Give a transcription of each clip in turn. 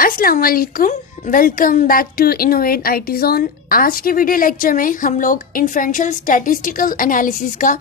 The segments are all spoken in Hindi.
अस्सलाम वालेकुम, welcome back to innovate IT zone. आज के वीडियो लेक्चर में हम लोग इन्फ्रेंशियल स्टैटिस्टिकल एनालिसिस का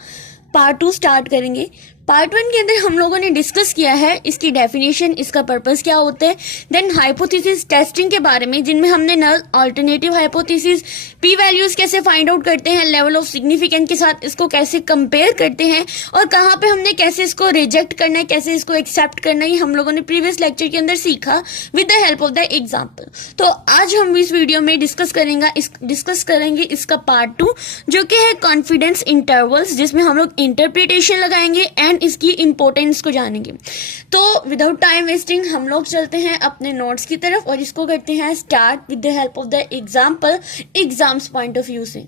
पार्ट 2 स्टार्ट करेंगे। पार्ट 1 के अंदर हम लोगों ने डिस्कस किया है इसकी डेफिनेशन, इसका पर्पस क्या होता है, देन हाइपोथेसिस टेस्टिंग के बारे में जिनमें हमने नल अल्टरनेटिव हाइपोथेसिस, पी वैल्यूज कैसे फाइंड आउट करते हैं, लेवल ऑफ सिग्निफिकेंस के साथ इसको कैसे कंपेयर करते हैं और कहाँ पे हमने कैसे इसको रिजेक्ट करना है, कैसे इसको एक्सेप्ट करना है, ये हम लोगों ने प्रीवियस लेक्चर के अंदर सीखा with the help of the example. तो आज हम इस वीडियो में डिस्कस करेंगे इसका पार्ट 2 जो कि है कॉन्फिडेंस इंटरवल्स, जिसमें हम लोग इंटरप्रिटेशन लगाएंगे एंड इसकी इंपॉर्टेंस को जानेंगे। तो विदाउट टाइम वेस्टिंग हम लोग चलते हैं अपने नोट्स की तरफ और इसको करते हैं start with the help of the example, exams point of view से।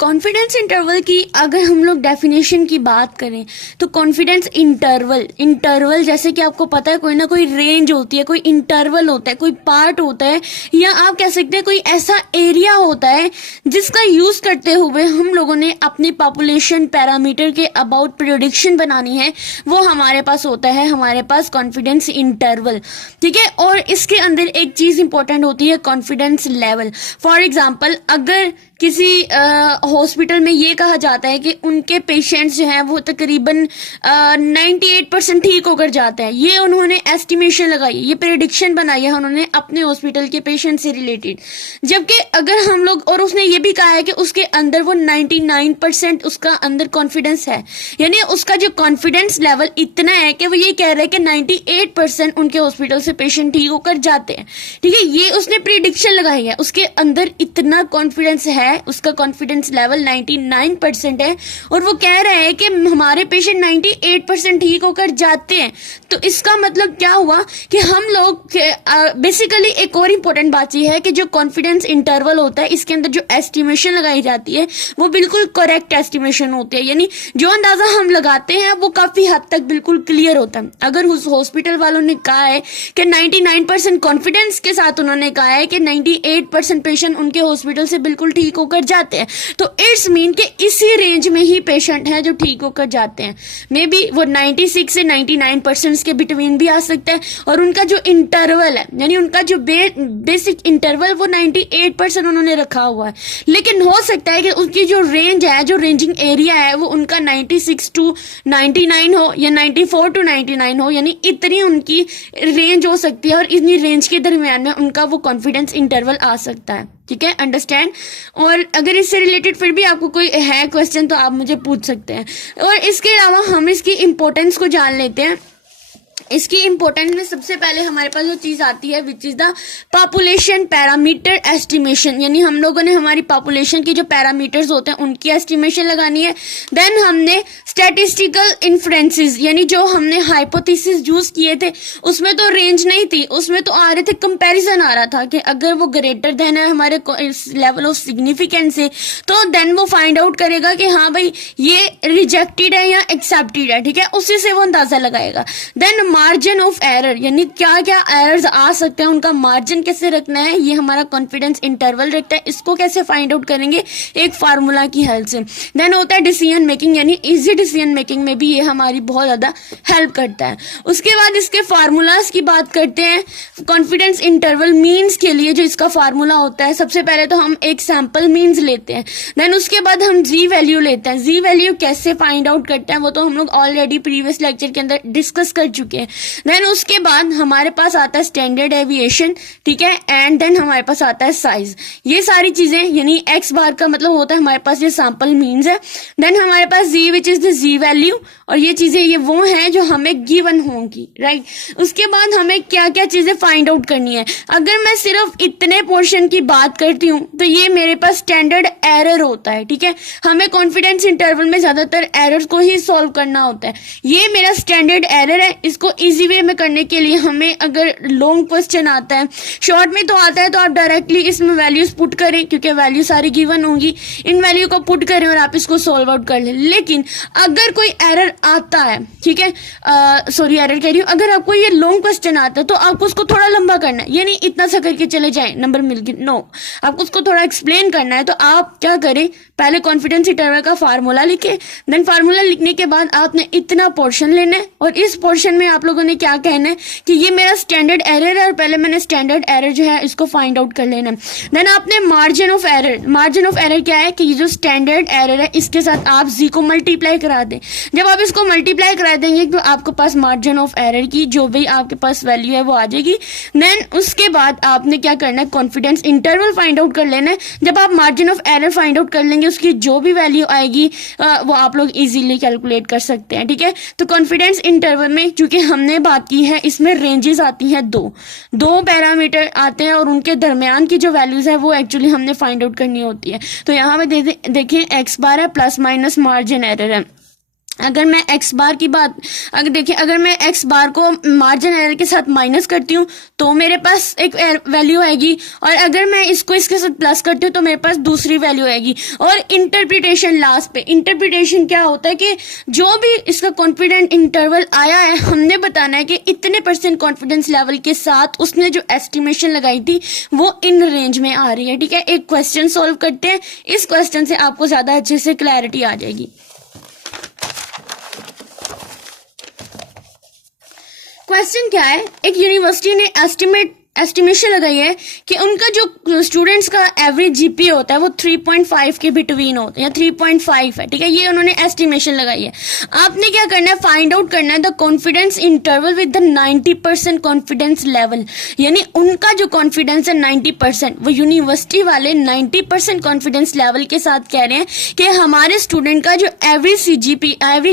कॉन्फिडेंस इंटरवल की अगर हम लोग डेफिनेशन की बात करें तो कॉन्फिडेंस इंटरवल जैसे कि आपको पता है कोई ना कोई रेंज होती है, कोई इंटरवल होता है, कोई पार्ट होता है, या आप कह सकते हैं कोई ऐसा एरिया होता है जिसका यूज करते हुए हम लोगों ने अपनी पॉपुलेशन पैरामीटर के अबाउट प्रेडिक्शन बनानी है, वो हमारे पास होता है, हमारे पास कॉन्फिडेंस इंटरवल। ठीक है, और इसके अंदर एक चीज इंपॉर्टेंट होती है कॉन्फिडेंस लेवल। फॉर एग्जाम्पल, अगर किसी हॉस्पिटल में ये कहा जाता है कि उनके पेशेंट्स जो हैं वो तकरीबन 98% ठीक होकर जाते हैं, ये उन्होंने एस्टिमेशन लगाई, ये प्रेडिक्शन बनाई है उन्होंने अपने हॉस्पिटल के पेशेंट से रिलेटेड। जबकि अगर हम लोग, और उसने ये भी कहा है कि उसके अंदर वो 99% उसका अंदर कॉन्फिडेंस है, यानी उसका जो कॉन्फिडेंस लेवल इतना है कि वो ये कह रहे हैं कि 98% उनके हॉस्पिटल से पेशेंट ठीक होकर जाते हैं। ठीक है, ये उसने प्रेडिक्शन लगाई है, उसके अंदर इतना कॉन्फिडेंस है, उसका कॉन्फिडेंस लेवल 99% है और वो कह रहे हैं कि हमारे पेशेंट 98% ठीक होकर जाते हैं। तो इसका मतलब क्या हुआ कि हम लोग बेसिकली एक और इंपॉर्टेंट बात यह है कि जो कॉन्फिडेंस इंटरवल होता है इसके अंदर जो एस्टिमेशन लगाई जाती है वो बिल्कुल करेक्ट एस्टिमेशन होती है, यानी जो अंदाजा हम लगाते हैं वो काफी हद तक बिल्कुल क्लियर होता है। अगर उस हॉस्पिटल वालों ने कहा है कि 99% कॉन्फिडेंस के साथ उन्होंने कहा है कि 98% पेशेंट उनके हॉस्पिटल से बिल्कुल ठीक होकर जाते हैं, तो इट्स मीन कि इसी रेंज में ही पेशेंट है जो ठीक होकर जाते हैं। मे बी वो 96 से 99% के बिटवीन भी आ सकता है, और उनका जो इंटरवल है, यानी उनका जो बेसिक इंटरवल वो 98% उन्होंने रखा हुआ है। लेकिन हो सकता है कि उसकी जो रेंज है, जो रेंजिंग एरिया है, वो उनका 96 टू 99 हो या 94 टू 99 हो, यानी इतनी उनकी रेंज हो सकती है और इतनी रेंज के दरमियान में उनका वो कॉन्फिडेंस इंटरवल आ सकता है। ठीक है, अंडरस्टैंड। और अगर इससे रिलेटेड फिर भी आपको कोई है क्वेश्चन तो आप मुझे पूछ सकते हैं। और इसके अलावा हम इसकी इंपॉर्टेंस को जान लेते हैं। इसकी इंपॉर्टेंस में सबसे पहले हमारे पास जो चीज आती है विच is the population parameter estimation, यानी हम लोगों ने हमारी पॉपुलेशन की जो पैरामीटर्स होते हैं उनकी एस्टिमेशन लगानी है। देन हमने स्टैटिस्टिकल इन्फ्रेंसेस, यानी जो हमने हाइपोथेसिस यूज किए थे उसमें तो रेंज नहीं थी, उसमें तो आ रहे थे कंपैरिजन आ रहा था कि अगर वो ग्रेटर देन है हमारे लेवल ऑफ सिग्निफिकेंस से, तो देन वो फाइंड आउट करेगा कि हाँ भाई ये रिजेक्टेड है या एक्सेप्टेड है। ठीक है, उसी से वो अंदाजा लगाएगा। देन मार्जिन ऑफ एरर, यानी क्या क्या एरर्स आ सकते हैं, उनका मार्जिन कैसे रखना है, ये हमारा कॉन्फिडेंस इंटरवल रखता है। इसको कैसे फाइंड आउट करेंगे, एक फार्मूला की हेल्प से। देन होता है डिसीजन मेकिंग, यानी इजी डिसीजन मेकिंग में भी ये हमारी बहुत ज्यादा हेल्प करता है। उसके बाद इसके फार्मूलाज की बात करते हैं। कॉन्फिडेंस इंटरवल मीन्स के लिए जो इसका फार्मूला होता है, सबसे पहले तो हम एक सैंपल मीन्स लेते हैं, देन उसके बाद हम जी वैल्यू लेते हैं। जी वैल्यू कैसे फाइंड आउट करते हैं वो तो हम लोग ऑलरेडी प्रीवियस लेक्चर के अंदर डिस्कस कर चुके हैं। देन उसके बाद हमारे पास आता है स्टैंडर्ड एविएशन, ठीक है, एंड देन हमारे पास आता है साइज। ये सारी चीजें, यानी एक्स बार का मतलब होता है हमारे पास ये सैंपल मीन्स है। देन हमारे पास G which is the G value, और ये चीजें ये वो हैं जो हमें गिवन होंगी, राइट। उसके बाद हमें क्या क्या चीजें फाइंड आउट करनी है। अगर मैं सिर्फ इतने पोर्शन की बात करती हूँ तो ये मेरे पास स्टैंडर्ड एरर होता है। ठीक है, हमें कॉन्फिडेंस इंटरवल में ज्यादातर एरर्स को ही सॉल्व करना होता है। ये मेरा स्टैंडर्ड एरर है, इसको इजी वे में करने के लिए हमें अगर लॉन्ग क्वेश्चन आता है, शॉर्ट में तो आता है तो आप डायरेक्टली इसमें वैल्यूज पुट करें क्योंकि वैल्यू सारी गिवन होंगी, इन वैल्यू को पुट करें और आप इसको सॉल्व आउट कर लें। लेकिन अगर कोई एरर आता है, ठीक है, सॉरी एरर कह रही हूँ, अगर आपको ये लॉन्ग क्वेश्चन आता है तो आपको उसको थोड़ा लंबा करना है, यानी इतना सा करके चले जाए नंबर मिल गए, नो, आपको उसको थोड़ा एक्सप्लेन करना है। तो आप क्या करें, पहले कॉन्फिडेंस इंटरवल का फार्मूला लिखे, देन फार्मूला लिखने के बाद आपने इतना पोर्शन लेना है और इस पोर्शन में आप लोगों ने क्या कहना है कि ये मेरा स्टैंडर्ड एरर है और पहले मैंने स्टैंडर्ड एरर जो है इसको फाइंड आउट कर लेना है। देन आपने मार्जिन ऑफ एरर क्या है कि ये जो स्टैंडर्ड एरर है इसके साथ आप जी को मल्टीप्लाई करा दें। जब आप इसको मल्टीप्लाई करा देंगे तो आपके पास मार्जिन ऑफ एरर की जो भी आपके पास वैल्यू है वो आ जाएगी। देन उसके बाद आपने क्या करना है, कॉन्फिडेंस इंटरवल फाइंड आउट कर लेना है। जब आप margin of error find out कर लेंगे उसकी जो भी वैल्यू आएगी वो आप लोग इजीली कैलकुलेट कर सकते हैं। ठीक है, तो कॉन्फिडेंस इंटरवल में चूंकि हमने बात की है इसमें रेंजेस आती हैं, दो पैरामीटर आते हैं और उनके दरमियान की जो वैल्यूज है वो एक्चुअली हमने फाइंड आउट करनी होती है। तो यहाँ पे देखिए एक्स बार है प्लस माइनस मार्जिन एरर है। अगर मैं एक्स बार की बात अगर मैं एक्स बार को मार्जिन एरर के साथ माइनस करती हूँ तो मेरे पास एक वैल्यू आएगी, और अगर मैं इसको इसके साथ प्लस करती हूँ तो मेरे पास दूसरी वैल्यू आएगी। और इंटरप्रिटेशन लास्ट पे, इंटरप्रिटेशन क्या होता है कि जो भी इसका कॉन्फिडेंट इंटरवल आया है हमने बताना है कि इतने % कॉन्फिडेंस लेवल के साथ उसने जो एस्टिमेशन लगाई थी वो इन रेंज में आ रही है। ठीक है, एक क्वेश्चन सॉल्व करते हैं, इस क्वेश्चन से आपको ज्यादा अच्छे से क्लैरिटी आ जाएगी। क्वेश्चन क्या है, एक यूनिवर्सिटी ने एस्टिमेशन लगाई है कि उनका जो स्टूडेंट्स का एवरेज जीपीए होता है वो 3.5 के बिटवीन होता है या 3.5 है। ठीक है, ये उन्होंने एस्टिमेशन लगाई है। आपने क्या करना है, फाइंड आउट करना है the confidence interval with the 90% confidence level. यानी उनका जो कॉन्फिडेंस है 90%, वो यूनिवर्सिटी वाले 90% कॉन्फिडेंस लेवल के साथ कह रहे हैं कि हमारे स्टूडेंट का जो एवरेज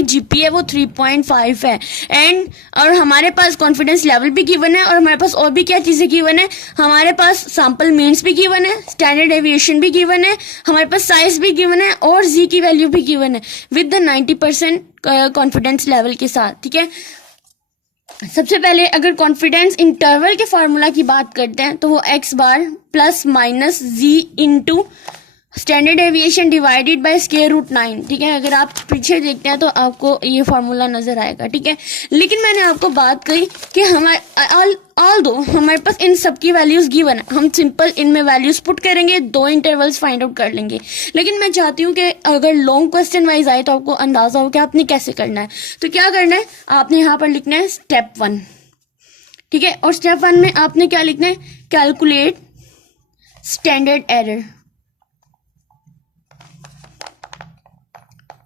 जीपीए वो 3.5 है। एंड और हमारे पास कॉन्फिडेंस लेवल भी गिवन है और हमारे पास और भी क्या चीजें गिवन है, हमारे पास सैंपल मीन्स भी गिवन है, स्टैंडर्ड डेविएशन भी गिवन है, हमारे पास साइज भी गिवन है और जी की वैल्यू भी गिवन है विद द 90% कॉन्फिडेंस लेवल के साथ। ठीक है, सबसे पहले अगर कॉन्फिडेंस इंटरवल के फार्मूला की बात करते हैं तो वो x bar plus minus z into standard deviation divided by square root 9। ठीक है, अगर आप पीछे देखते हैं तो आपको ये फार्मूला नजर आएगा। ठीक है, लेकिन मैंने आपको बात कही कि हमारे पास इन सब की वैल्यूज गिवन है, हम सिंपल इनमें वैल्यूज पुट करेंगे, दो इंटरवल्स फाइंड आउट कर लेंगे। लेकिन मैं चाहती हूँ कि अगर लॉन्ग क्वेश्चन वाइज आए तो आपको अंदाजा हो कि आपने कैसे करना है। तो क्या करना है, आपने यहाँ पर लिखना है स्टेप 1। ठीक है, और स्टेप 1 में आपने क्या लिखना है, कैलकुलेट स्टैंडर्ड एरर।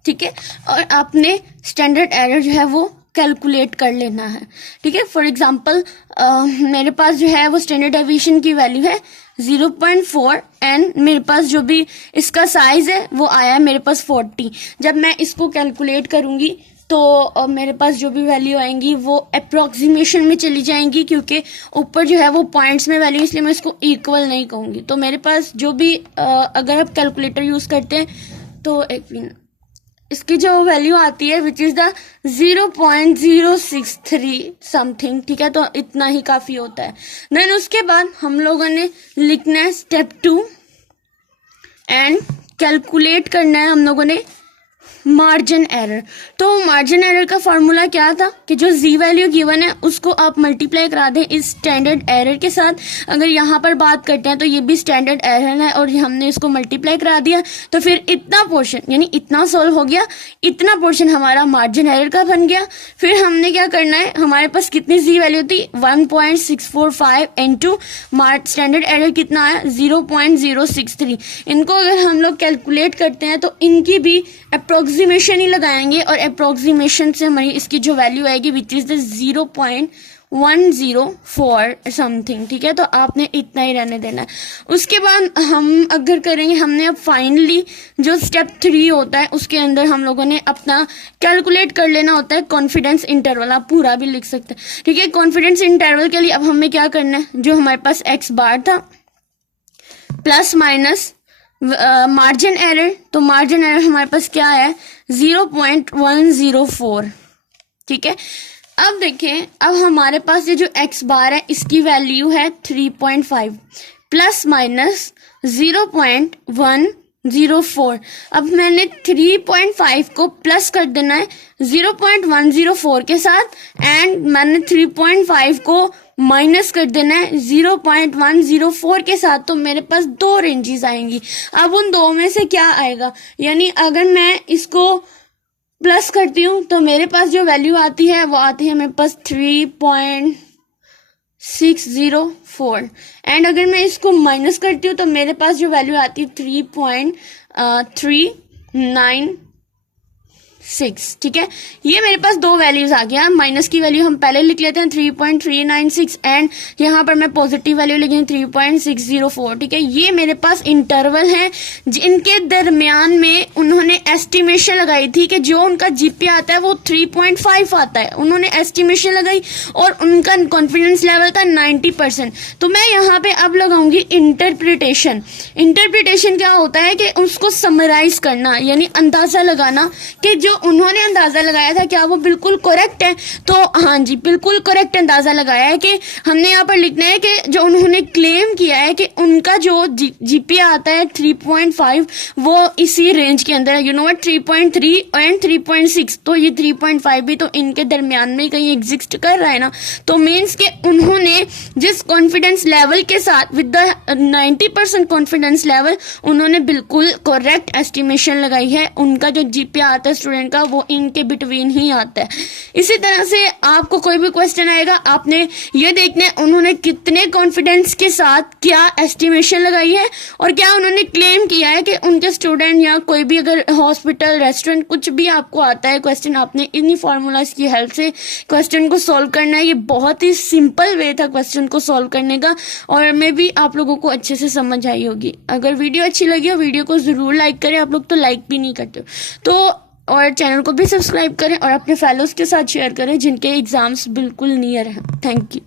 ठीक है, और आपने स्टैंडर्ड एरर जो है वो कैलकुलेट कर लेना है। ठीक है, फॉर एग्जांपल मेरे पास जो है वो स्टैंडर्ड डेविएशन की वैल्यू है 0.4 एंड मेरे पास जो भी इसका साइज है वो आया है मेरे पास 40। जब मैं इसको कैलकुलेट करूंगी तो मेरे पास जो भी वैल्यू आएंगी वो अप्रोक्सीमेशन में चली जाएंगी, क्योंकि ऊपर जो है वो पॉइंट्स में वैल्यू, इसलिए मैं इसको इक्वल नहीं कहूंगी। तो मेरे पास जो भी अगर आप कैलकुलेटर यूज करते हैं तो एक मिनट, इसकी जो वैल्यू आती है विच इज द 0.063 समथिंग। ठीक है, तो इतना ही काफी होता है। देन उसके बाद हम लोगों ने लिखना है स्टेप 2 एंड कैलकुलेट करना है हम लोगों ने मार्जिन एरर। तो मार्जिन एरर का फॉर्मूला क्या था कि जो जी वैल्यू गिवन है उसको आप मल्टीप्लाई करा दें इस स्टैंडर्ड एरर के साथ। अगर यहाँ पर बात करते हैं तो ये भी स्टैंडर्ड एरर है और हमने इसको मल्टीप्लाई करा दिया, तो फिर इतना पोर्शन यानी इतना सोल्व हो गया, इतना पोर्शन हमारा मार्जिन एरर का बन गया। फिर हमने क्या करना है, हमारे पास कितनी जी वैल्यू थी 1.645 इनटू स्टैंडर्ड एरर कितना आया 0.063। इनको अगर हम लोग कैलकुलेट करते हैं तो इनकी भी अप्रोक्सीमेशन ही लगाएंगे और अप्रोक्सीमेशन से हमारी इसकी जो वैल्यू आएगी विच इज द 0.104 समथिंग। ठीक है, तो आपने इतना ही रहने देना है। उसके बाद हम अगर करेंगे, हमने अब फाइनली जो स्टेप 3 होता है उसके अंदर हम लोगों ने अपना कैलकुलेट कर लेना होता है कॉन्फिडेंस इंटरवल। आप पूरा भी लिख सकते हैं। ठीक है, कॉन्फिडेंस इंटरवल के लिए अब हमें क्या करना है, जो हमारे पास एक्स बार था प्लस माइनस मार्जिन एरर, तो मार्जिन एरर हमारे पास क्या है 0.104। ठीक है, अब देखें, अब हमारे पास ये जो एक्स बार है इसकी वैल्यू है 3.5 प्लस माइनस 0.104। अब मैंने 3.5 को प्लस कर देना है 0.104 के साथ एंड मैंने 3.5 को माइनस कर देना है 0.104 के साथ। तो मेरे पास दो रेंजेस आएंगी। अब उन दो में से क्या आएगा, यानी अगर मैं इसको प्लस करती हूँ तो मेरे पास जो वैल्यू आती है वो आती है मेरे पास 3.604। एंड अगर मैं इसको माइनस करती हूँ तो मेरे पास जो वैल्यू आती है 3.396। ठीक है, ये मेरे पास दो वैल्यूज आ गया। माइनस की वैल्यू हम पहले लिख लेते हैं 3.396 एंड यहाँ पर मैं पॉजिटिव वैल्यू लिखी 3.604। ठीक है, ये मेरे पास इंटरवल है जिनके दरमियान में उन्होंने एस्टिमेशन लगाई थी कि जो उनका जीपीए आता है वो 3.5 आता है। उन्होंने एस्टिमेशन लगाई और उनका कॉन्फिडेंस लेवल था 90%। तो मैं यहाँ पे अब लगाऊंगी इंटरप्रिटेशन। इंटरप्रिटेशन क्या होता है कि उसको समराइज करना, यानी अंदाजा लगाना कि जो उन्होंने अंदाजा लगाया था क्या वो बिल्कुल करेक्ट है। तो हाँ जी, बिल्कुल करेक्ट अंदाजा लगाया है कि हमने यहाँ पर लिखना है कि जो उन्होंने क्लेम किया है कि उनका जो जीपीए आता है 3.5 वो इसी रेंज के अंदर है। यू नो व्हाट, 3.3 एंड 3.6, तो ये 3.5 भी तो इनके दरमियान में कहीं एग्जिस्ट कर रहा है ना। तो मीन्स के उन्होंने जिस कॉन्फिडेंस लेवल के साथ विद द 90% कॉन्फिडेंस लेवल उन्होंने बिल्कुल करेक्ट एस्टिमेशन लगाई है। उनका जो जीपीए आता है स्टूडेंट का वो इनके बिटवीन ही आता है। इसी तरह से आपको कोई भी क्वेश्चन आएगा, आपने ये देखना है उन्होंने कितने कॉन्फिडेंस के साथ क्या एस्टिमेशन लगाई है और क्या उन्होंने क्लेम किया है कि उनके स्टूडेंट या कोई भी अगर हॉस्पिटल, रेस्टोरेंट, कुछ भी आपको आता है क्वेश्चन, आपने इन्हीं फॉर्मूलाज की हेल्प से क्वेश्चन को सॉल्व करना है। ये बहुत ही सिंपल वे था क्वेश्चन को सॉल्व करने का और मे भी आप लोगों को अच्छे से समझ आई होगी। अगर वीडियो अच्छी लगी हो वीडियो को जरूर लाइक करें। आप लोग तो लाइक भी नहीं करते तो, और चैनल को भी सब्सक्राइब करें और अपने फेलोज के साथ शेयर करें जिनके एग्जाम्स बिल्कुल नियर हैं। Thank you.